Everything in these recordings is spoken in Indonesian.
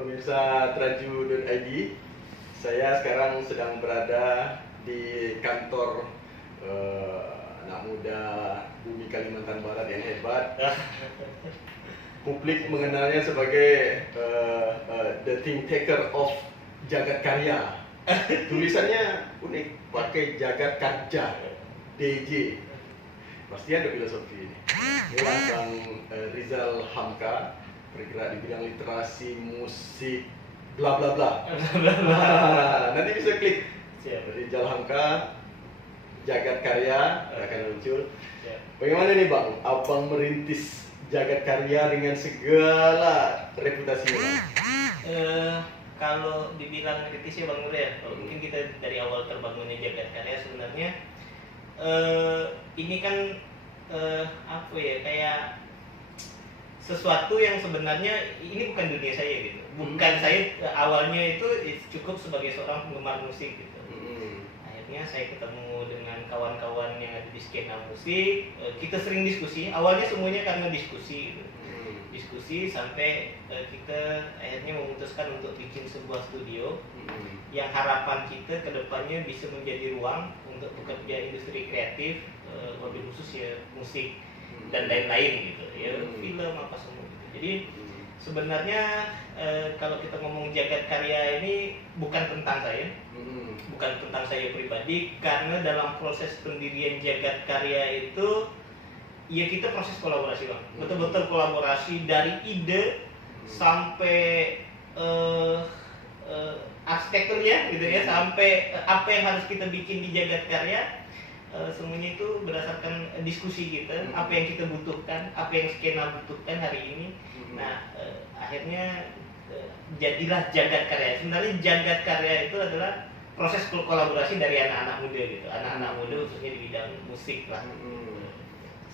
pemirsa Traju.id. Saya sekarang sedang berada di kantor anak muda Bumi Kalimantan Barat yang hebat. Publik mengenalnya sebagai the think taker of Jagat Karya. Tulisannya unik, pakai Jagat Karja, DJ. Pasti ada filosofi ini. Inilah Bang Rizal Hamka, bergerak di bidang literasi, musik, bla bla bla. Nanti bisa klik Rizal Hamka, Jagat Karya akan muncul. Bagaimana nih Bang, abang merintis Jagat Karya dengan segala reputasinya? Kalau dibilang kritis ya Bang Nur ya, mungkin kita dari awal terbangunnya Jagat Karya sebenarnya ini kan apa ya, kayak sesuatu yang sebenarnya ini bukan dunia saya gitu. Bukan saya awalnya itu cukup sebagai seorang penggemar musik gitu. Akhirnya saya ketemu dengan kawan-kawan yang ada di skena musik, kita sering diskusi. Awalnya semuanya karena diskusi gitu. Diskusi sampai kita akhirnya memutuskan untuk bikin sebuah studio yang harapan kita kedepannya bisa menjadi ruang untuk bekerja industri kreatif, lebih khusus ya musik dan lain-lain gitu ya, film apa semua gitu. Jadi sebenarnya kalau kita ngomong Jagat Karya ini bukan tentang saya, bukan tentang saya pribadi, karena dalam proses pendirian Jagat Karya itu ya kita proses kolaborasi Bang, betul-betul kolaborasi dari ide sampai arsitekturnya gitu ya, sampai apa yang harus kita bikin di Jagat Karya, semuanya itu berdasarkan diskusi kita, apa yang kita butuhkan, apa yang skena butuhkan hari ini. Nah akhirnya jadilah Jagat Karya. Sebenarnya Jagat Karya itu adalah proses kolaborasi dari anak-anak muda gitu, anak-anak muda khususnya di bidang musik lah.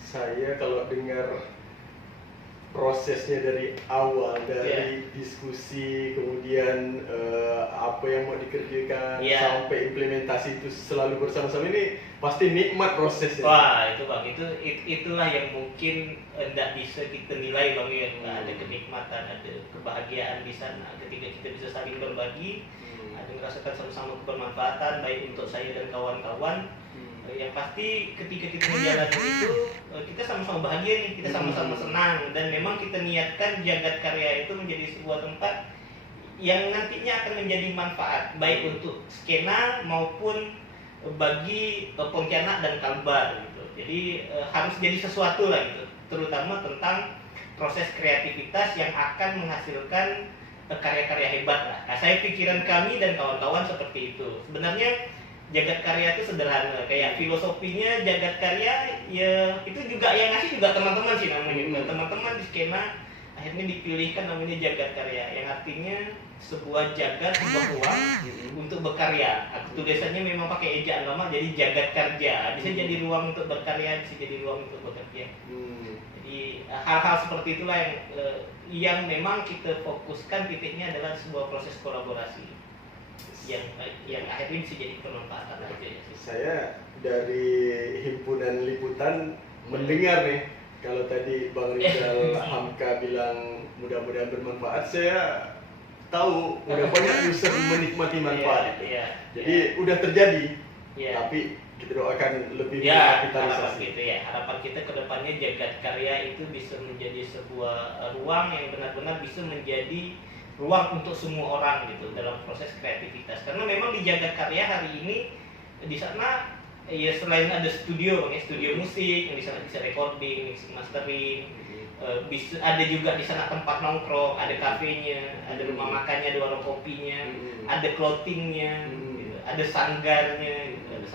Saya kalau dengar prosesnya dari awal, dari diskusi, kemudian apa yang mau dikerjakan, sampai implementasi itu selalu bersama-sama, ini pasti nikmat prosesnya. Wah itu Bang, itulah yang mungkin tidak bisa kita nilai Bang ya. Ada kenikmatan, ada kebahagiaan di sana ketika kita bisa saling berbagi, ada merasakan sama-sama kebermanfaatan baik untuk saya dan kawan-kawan. Yang pasti ketika kita menjalani itu kita sama-sama bahagia nih, kita sama-sama senang, dan memang kita niatkan Jagat Karya itu menjadi sebuah tempat yang nantinya akan menjadi manfaat baik untuk skena maupun bagi Pontianak dan Kalbar gitu. Jadi harus jadi sesuatu lah gitu, terutama tentang proses kreativitas yang akan menghasilkan karya-karya hebat lah. Nah, saya pikiran kami dan kawan-kawan seperti itu. Sebenarnya Jagat Karya itu sederhana, kayak filosofinya Jagat Karya ya itu juga yang ngasih juga teman-teman sih namanya. Teman-teman di skena akhirnya dipilihkan namanya Jagat Karya, yang artinya sebuah jagat, sebuah ruang untuk berkarya. Tulisannya memang pakai ejaan lama jadi Jagat Karja. Bisa jadi ruang untuk berkarya, bisa jadi ruang untuk bekerja. Jadi hal-hal seperti itulah yang memang kita fokuskan, titiknya adalah sebuah proses kolaborasi yang akhirnya bisa jadi bermanfaat aja ya. Saya dari himpunan liputan mendengar nih, kalau tadi Bang Rizal Hamka bilang mudah-mudahan bermanfaat, saya tahu udah banyak user menikmati manfaat itu. Jadi udah terjadi, tapi kita doakan lebih kapitalisasi. Harapan kita ke depannya Jagat Karya itu bisa menjadi sebuah ruang yang benar-benar bisa menjadi ruang untuk semua orang gitu dalam proses kreativitas. Karena memang di Jagat Karya hari ini di sana ya selain ada studio Bang, studio musik yang di sana bisa recording, mixing, mastering, bisa ada juga di sana tempat nongkrong, ada kafenya, ada rumah makannya, ada warung kopinya, ada clothingnya, gitu. Ada sanggarnya, gitu. ada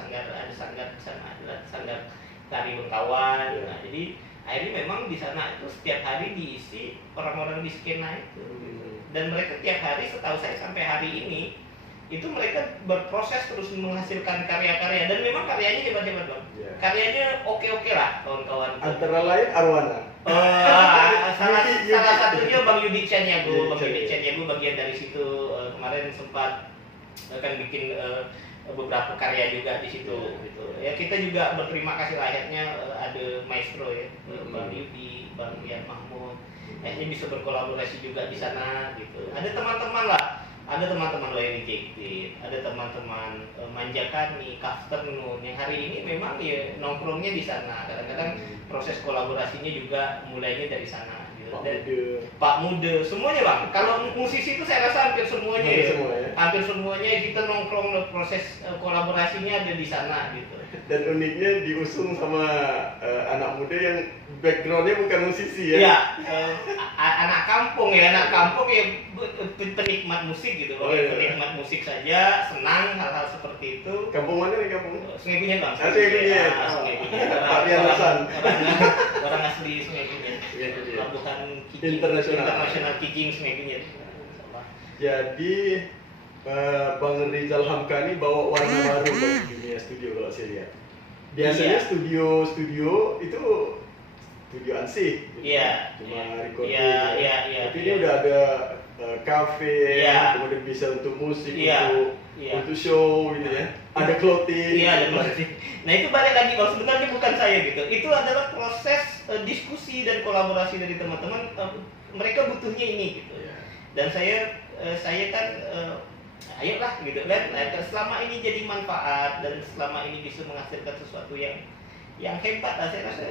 sanggar di sana, ada sanggar tari Bengkawan. Nah, jadi akhirnya memang di sana itu setiap hari diisi orang-orang di skena itu. Dan mereka tiap hari, setahu saya sampai hari ini, itu mereka berproses terus menghasilkan karya-karya, dan memang karyanya hebat-hebat Bang. Karyanya oke-oke lah kawan-kawan. Antara lain Arwana. Salah satunya Bang Yudi Caniago. Bang Yudi Caniago bagian dari situ. Kemarin sempat kan bikin beberapa karya juga di situ. Gitu. Ya kita juga berterima kasih lahirnya ada maestro ya, Bang Yudi, Bang Ian Mahmud. akhirnya bisa berkolaborasi juga di sana gitu. Ada teman-teman lah, ada teman-teman Loyal Rejected, ada teman-teman Manjakani, Afternoon yang hari ini memang ya nongkrongnya di sana. Kadang-kadang proses kolaborasinya juga mulainya dari sana gitu. Pak Muda, semuanya bang. Kalau musisi itu saya rasa hampir semuanya ya. Hampir semuanya kita nongkrong, proses kolaborasinya ada di sana gitu. Dan uniknya diusung sama anak muda yang backgroundnya bukan musisi ya? Iya, anak kampung ya penikmat musik gitu. Penikmat musik saja, senang hal-hal seperti itu. Kampung mana nih kampung? Sungai Kunyit bang. Sungai Kunyit. Sungai Kunyit. Orang asli Sungai Kunyit. Pelabuhan internasional Kijing Sungai Kunyit. Jadi Bang Rizal Hamka ini bawa warna baru bagi dunia studio kalau saya lihat. Biasanya studio itu studio ansih, gitu. Cuma recording. Tapi ini udah ada cafe, kemudian bisa untuk musik, untuk show gitu ya. Ada clothing. Ada clothing. Nah itu balik lagi bang, sebenarnya bukan saya gitu. Itu adalah proses diskusi dan kolaborasi dari teman-teman. Mereka butuhnya ini gitu. Dan saya kan ayolah gitu kan. Selama ini jadi manfaat dan selama ini bisa menghasilkan sesuatu yang hebat, saya rasa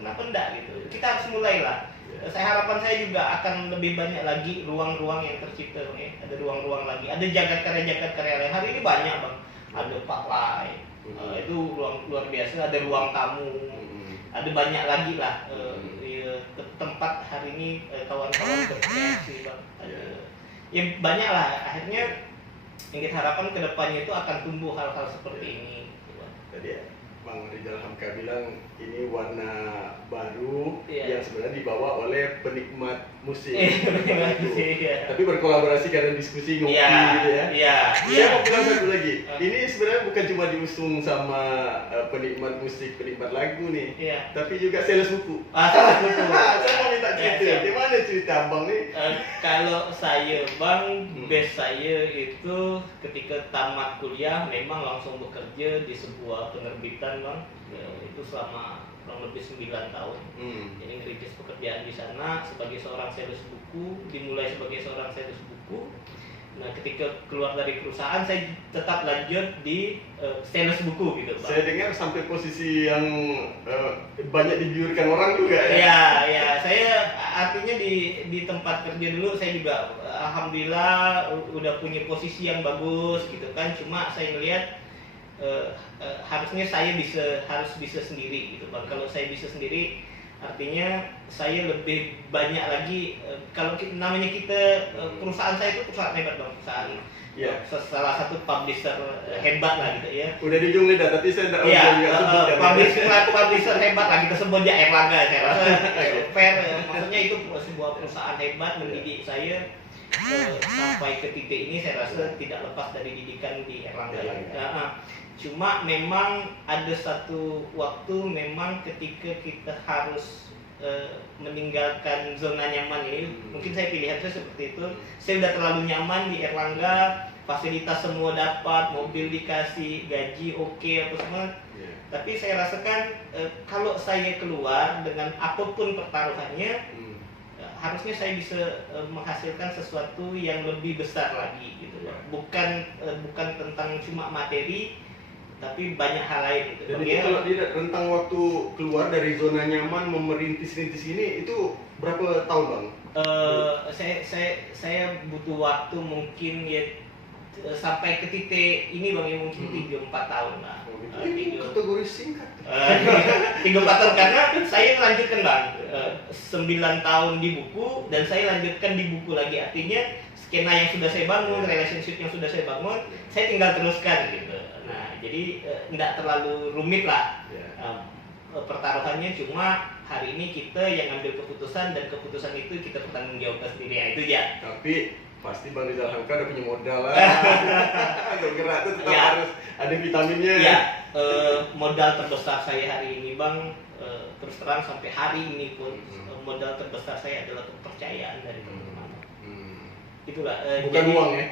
kenapa enggak gitu. Kita harus mulailah. Harapan saya juga akan lebih banyak lagi ruang-ruang yang tercipta, ada ruang-ruang lagi, ada jagat karya lain. Hari ini banyak bang, ada Pak Lai, itu ruang luar biasa, ada ruang tamu, ada banyak lagi lah tempat hari ini kawan-kawan berkreasi bang. Ya banyak lah, akhirnya yang kita harapkan kedepannya itu akan tumbuh hal-hal seperti ini. Tadi ya, Bang Rizal Hamka bilang ini warna baru yang sebenarnya dibawa oleh penikmat musik. Tapi berkolaborasi karena diskusi ngopi gitu ya. Saya mau bilang satu lagi. Ini sebenarnya bukan cuma diusung sama penikmat musik, penikmat lagu nih, tapi juga sales buku. Sales buku. Saya mau minta cerita. Gimana cerita Abang nih? Kalau saya bang, base saya itu ketika tamat kuliah memang langsung bekerja di sebuah penerbitan bang. Itu selama kurang lebih 9 tahun. Jadi ngerintis pekerjaan di sana sebagai seorang sales buku, dimulai sebagai seorang sales buku. Nah, ketika keluar dari perusahaan saya tetap lanjut di sales buku gitu, Pak. Saya dengar sampai posisi yang banyak dibiurkan orang juga ya. Iya, saya artinya di tempat kerja dulu saya juga alhamdulillah udah punya posisi yang bagus gitu kan. Cuma saya melihat harusnya saya harus bisa sendiri gitu bang. Kalau saya bisa sendiri artinya saya lebih banyak lagi kalau namanya kita perusahaan saya itu perusahaan hebat bang, perusahaan salah satu publisher hebat lah gitu ya. Udah di ujung lidah tapi saya tidak publisher hebat lah kita sebut aja Erlangga saya rasa fair, maksudnya itu sebuah perusahaan hebat mendidik saya sampai ke titik ini. Saya rasa tidak lepas dari didikan di Erlangga. Cuma memang ada satu waktu memang ketika kita harus meninggalkan zona nyaman ini. Mungkin saya pilihan saya seperti itu. Saya udah terlalu nyaman di Erlangga, fasilitas semua dapat, mobil dikasih, gaji oke apa semua. Tapi saya rasakan kalau saya keluar dengan apapun pertaruhannya, harusnya saya bisa menghasilkan sesuatu yang lebih besar lagi gitu. Bukan tentang cuma materi, tapi banyak hal lain gitu. Jadi kalau dia rentang waktu keluar dari zona nyaman memerintis-rintis ini itu berapa tahun bang? Saya butuh waktu mungkin ya sampai ke titik ini bang, ya mungkin 3-4 tahun lah. Ini kategori singkat. 3-4 tahun karena saya melanjutkan bang 9 tahun di buku dan saya lanjutkan di buku lagi, artinya skena yang sudah saya bangun, relationship yang sudah saya bangun, saya tinggal teruskan gitu. Nah jadi nggak terlalu rumit lah pertaruhannya, cuma hari ini kita yang ambil keputusan dan keputusan itu kita bertanggungjawabkan sendiri, ya itu ya. Tapi pasti Bang Rizal Hamka udah punya modal lah. Bergerak itu tetap harus ada vitaminnya. Ya, modal terbesar saya hari ini bang, terus terang sampai hari ini pun modal terbesar saya adalah kepercayaan dari teman-teman. Itulah. Bukan jadi, uang ya?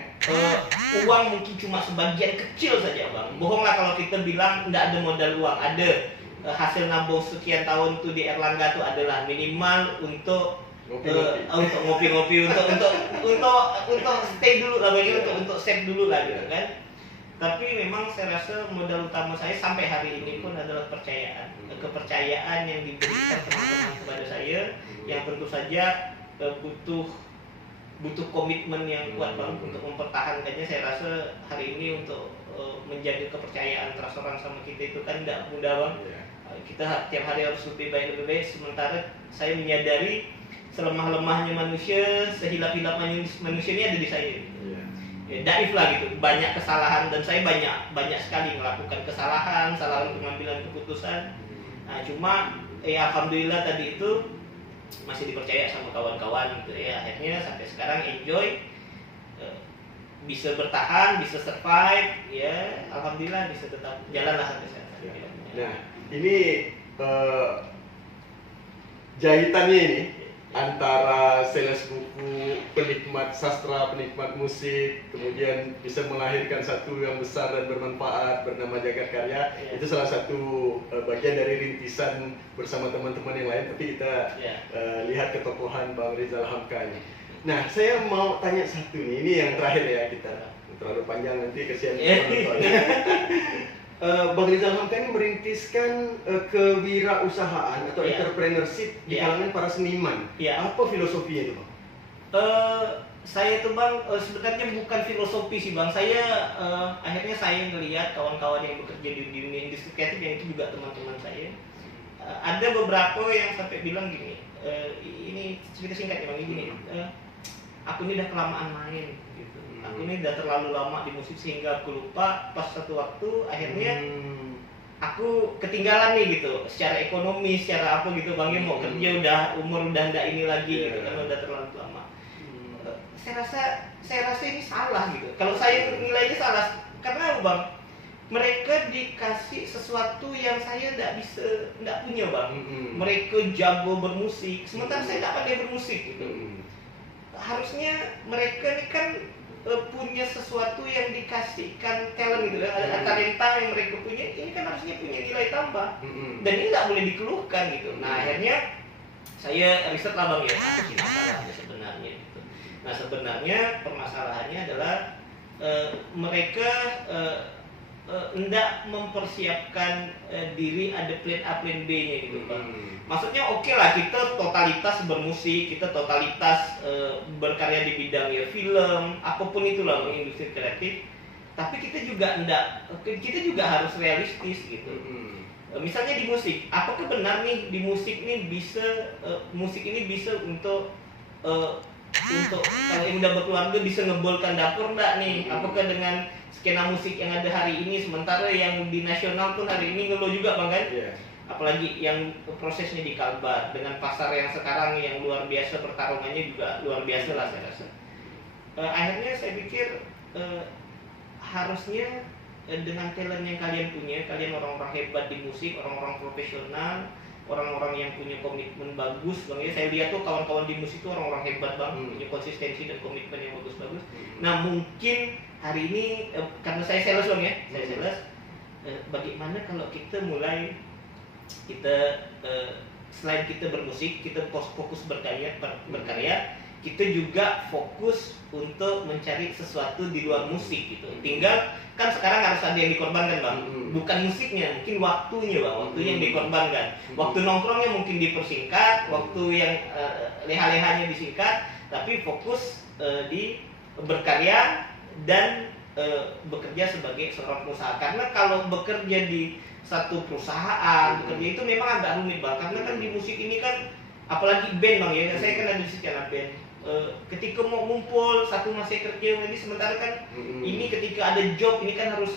Uang mungkin cuma sebagian kecil saja bang. Bohonglah kalau kita bilang tidak ada modal uang. Ada hasil nabung sekian tahun tuh di Erlangga tuh adalah minimal untuk untuk ngopi-ngopi untuk stay dulu lah bagi untuk save dulu lah gitu kan. Tapi memang saya rasa modal utama saya sampai hari ini pun adalah kepercayaan yang diberikan teman-teman kepada saya, yang tentu saja butuh komitmen yang kuat banget untuk mempertahankannya. Saya rasa hari ini untuk menjaga kepercayaan trust orang sama kita itu kan tidak mudah bang. Kita tiap hari harus lebih baik. Sementara saya menyadari selemah-lemahnya manusia, sehilap-hilap manusia ini ada di saya. Daif lah gitu, banyak kesalahan dan saya banyak sekali melakukan kesalahan pengambilan keputusan. Nah cuma alhamdulillah tadi itu masih dipercaya sama kawan-kawan gitu ya, akhirnya sampai sekarang enjoy, bisa bertahan, bisa survive ya, alhamdulillah bisa tetap jalan lah sampai sekarang. Nah ini jahitannya ini antara sales buku, penikmat sastra, penikmat musik, kemudian bisa melahirkan satu yang besar dan bermanfaat bernama Jagat Karya. Itu salah satu bagian dari rintisan bersama teman-teman yang lain, tapi kita lihat ketokohan Bang Rizal Hamka ini. Nah, saya mau tanya satu nih, ini yang terakhir ya, kita terlalu panjang nanti kesian teman-teman. Bang Rizal Hamka ini merintiskan kewirausahaan atau entrepreneurship di kalangan para seniman. Apa filosofinya itu, Bang? Saya tuh Bang sebenarnya bukan filosofi sih Bang. Saya akhirnya saya melihat kawan-kawan yang bekerja di dunia industri kreatif yang itu juga teman-teman saya. Ada beberapa yang sampai bilang gini, ini cerita singkat ya Bang, gini. Aku ini udah kelamaan main gitu. Aku ini udah terlalu lama di musik sehingga aku lupa, pas satu waktu akhirnya aku ketinggalan nih gitu, secara ekonomi, secara apa gitu Bang, mau kerja umur udah ndak ini lagi gitu kan, udah terlalu lama. Saya rasa ini salah gitu. Kalau saya nilainya salah, karena Bang, mereka dikasih sesuatu yang saya ndak punya Bang. Mereka jago bermusik, sementara saya nggak pandai bermusik gitu. Harusnya mereka ini kan punya sesuatu yang dikasihkan talent gitu, ada talenta yang mereka punya, ini kan harusnya punya nilai tambah, dan ini nggak boleh dikeluhkan gitu. Nah akhirnya saya riset lah Bang ya, apa sih masalahnya sebenarnya gitu. Nah sebenarnya permasalahannya adalah mereka hendak mempersiapkan diri, ada plan A plan B nya gitu Bang. Maksudnya oke lah kita totalitas bermusik, kita totalitas berkarya di bidang ya film, apapun itulah industri kreatif. Tapi kita juga harus realistis gitu. Misalnya di musik, apakah benar nih di musik ini bisa untuk kalau yang udah berkeluarga bisa ngebolkan dapur enggak nih? Apakah dengan skena musik yang ada hari ini, sementara yang di nasional pun hari ini ngeluh juga Bang kan? Apalagi yang prosesnya di Kalbar dengan pasar yang sekarang yang luar biasa, pertarungannya juga luar biasa lah saya rasa. Akhirnya saya pikir harusnya dengan talent yang kalian punya, kalian orang-orang hebat di musik, orang-orang profesional, orang-orang yang punya komitmen bagus Bang ya. Saya lihat tuh kawan-kawan di musik tuh orang-orang hebat Bang, punya konsistensi dan komitmen yang bagus-bagus. Nah mungkin hari ini karena saya sales Bang ya, saya sales, bagaimana kalau kita mulai selain kita bermusik, kita fokus berkarya, kita juga fokus untuk mencari sesuatu di luar musik gitu. Tinggal kan sekarang harus ada yang dikorbankan Bang, bukan musiknya, mungkin waktunya Bang, waktunya yang dikorbankan. Waktu nongkrongnya mungkin dipersingkat, waktu yang leha-lehanya disingkat, tapi fokus di berkarya dan bekerja sebagai seorang pengusaha. Karena kalau bekerja di satu perusahaan, bekerja itu memang agak rumit Bang, karena kan di musik ini kan apalagi band Bang ya, saya kan ada di sekian band. Ketika mau ngumpul satu masih kerja lagi, sementara kan ini ketika ada job ini kan harus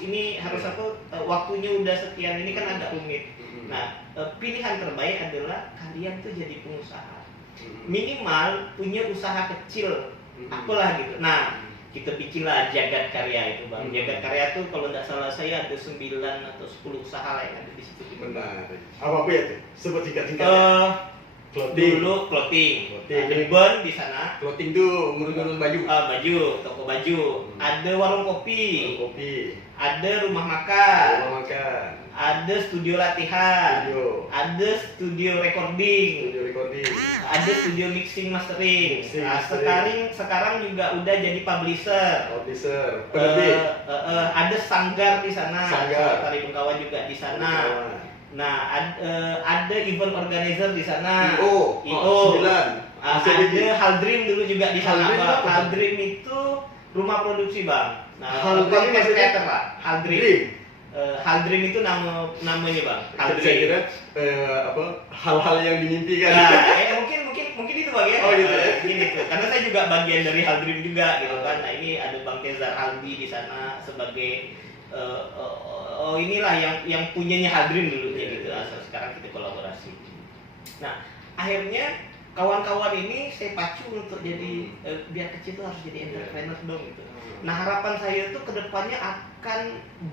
waktunya udah sekian, ini kan agak rumit. Nah pilihan terbaik adalah kalian tuh jadi pengusaha, minimal punya usaha kecil apalah gitu. Nah kita bikinlah Jagat Karya itu Bang. Jagat Karya tuh kalau nggak salah saya ada 9 atau 10 usaha lah yang ada di situ. Benar. Apa ya tuh? Sebut singkat-singkatnya. Dulu clothing. Ribbon di sana. Clothing tuh ngurus-ngurus baju. Baju, toko baju. Ada warung kopi. Ada rumah makan. ada studio latihan, Studio. ada studio recording, Studio recording. ada studio mixing mastering. Mixing, Nah, mastering. sekarang juga udah jadi publisher. Publisher. Penerbit. Ada sanggar di sana, Sanggar. Tari Bengkawan juga di sana. Kawan. Nah, ada event organizer di sana. IO. IO. 9. Masih Ada Haldream dulu juga di sana, Haldream Bang. apa? Haldream itu rumah produksi, Bang. Nah, Haldream content maksudnya? creator, Pak. Haldream. Dream. Haldream itu namanya, Bang. Saya kira hal-hal yang dimimpikan. Nah, mungkin itu, Bang, ya. Oh, gitu ya. Gitu. Karena saya juga bagian dari Haldream juga gitu kan. Nah, ini ada Bang Kezar Halbi di sana sebagai inilah yang punyanya Haldream dulu Iya, gitu. iya. Sekarang kita kolaborasi. Nah, akhirnya kawan-kawan ini saya pacu untuk jadi biar kecil tuh harus jadi entrepreneur dong gitu. Nah, harapan saya tuh kedepannya akan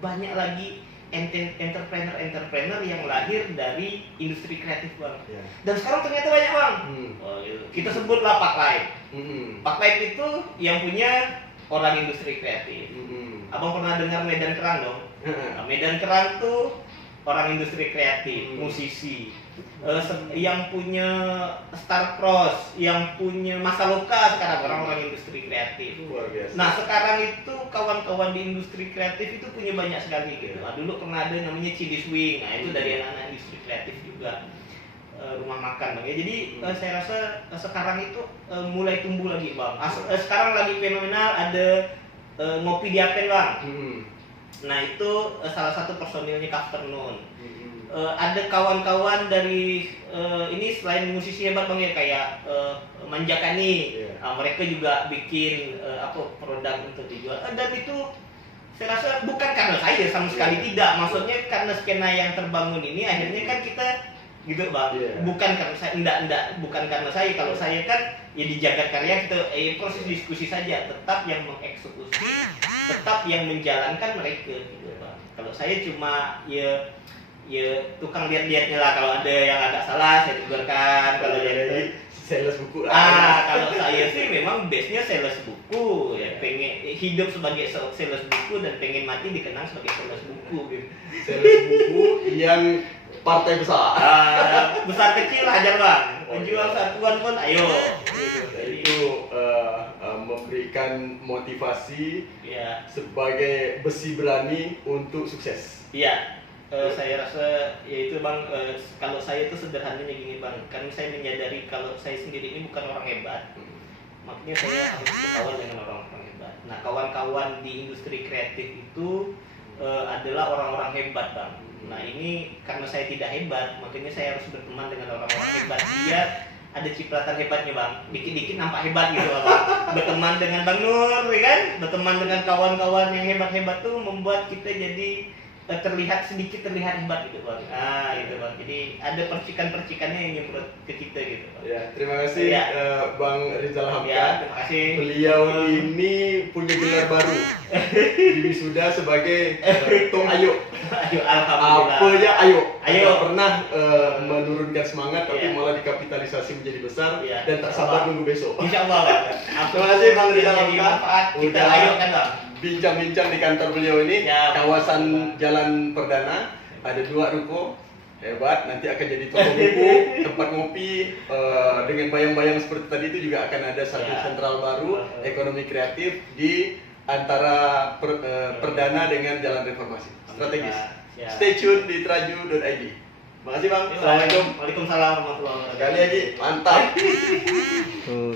banyak lagi entrepreneur yang lahir dari industri kreatif, Bang. Ya. Dan sekarang ternyata banyak, Bang. Oh, gitu. Kita sebutlah Pak Live. Pak Live itu yang punya orang industri kreatif. Abang pernah dengar Medan Kerang dong? Nah, Medan Kerang tuh orang industri kreatif, musisi. Yang punya Star Cross, yang punya Masaloka sekarang orang-orang industri kreatif. Luar biasa. Nah, sekarang itu kawan-kawan di industri kreatif itu punya banyak sekali gitu. Nah, dulu pernah ada namanya Chili Swing. Nah, itu dari anak-anak industri kreatif juga. Rumah makan, Bang. Ya, jadi saya rasa sekarang itu mulai tumbuh lagi, Bang. Sekarang lagi fenomenal ada ngopi di Apen, Bang. Nah, itu salah satu personilnya Afternoon. Ada kawan-kawan dari ini selain musisi hebat, Bang, ya, kayak Manjakani. Yeah. Mereka juga bikin produk untuk dijual. Dan itu saya rasa bukan karena saya sama sekali tidak. Maksudnya karena skena yang terbangun ini akhirnya kan kita gitu, Bang. Yeah. Bukan karena saya bukan karena saya. Kalau saya kan ya di Jagat Karya kita proses diskusi saja, tetap yang mengeksekusi, tetap yang menjalankan mereka gitu, Bang. Kalau saya cuma ya tukang lihat-lihatnya lah, kalau ada yang agak salah saya tegurkan, kalau jadi sales buku lah. kalau saya sih memang base-nya sales buku, ya pengen hidup sebagai sales buku dan pengen mati dikenang sebagai sales buku gitu. Sales buku yang partai besar. Besar kecil aja, Bang. Menjual satuan pun ayo. Itu memberikan motivasi Ya. sebagai besi berani untuk sukses. Iya. Saya rasa ya itu, Bang, kalau saya itu sederhananya gini, Bang. Kan saya menyadari kalau saya sendiri ini bukan orang hebat. Makanya saya harus berkawan dengan orang-orang hebat. Nah, kawan-kawan di industri kreatif itu adalah orang-orang hebat, Bang. Nah, ini karena saya tidak hebat, makanya saya harus berteman dengan orang-orang hebat. Biar ada cipratan hebatnya, Bang. Dikit-dikit nampak hebat gitu, Bang. Berteman dengan Bang Nur, ya kan? Berteman dengan kawan-kawan yang hebat-hebat tuh membuat kita jadi terlihat hebat gitu, Bang. Gitu, Bang. Jadi ada percikan-percikannya yang nyemprot ke kita gitu, Bang. Ya, terima kasih Ya. Bang Rizal Hamka. Ya, terima kasih. Beliau ini punya gelar baru di wisuda sebagai Tong Ayo. Ayo, alhamdulillah. Apa ya Ayo? Ayo. Tidak pernah menurunkan semangat, tapi Ya. malah dikapitalisasi menjadi besar Ya. dan tak sabar nunggu besok. Insya Allah, Bang. Terima kasih, Bang Rizal Jadi Hamka. manfaat kita Udah ayo kan, Bang. bincang-bincang di kantor beliau ini, Ya, kawasan Jalan Perdana, ada 2 ruko. Hebat, nanti akan jadi toko buku, tempat ngopi, dengan bayang-bayang seperti tadi itu juga akan ada satu Ya. sentral baru, ekonomi kreatif di antara Perdana dengan Jalan Reformasi. Strategis. Ya. Stay tune di traju.id. Makasih, Bang. Assalamualaikum. Waalaikumsalam warahmatullahi wabarakatuh. Sekali lagi, mantap. Tuh,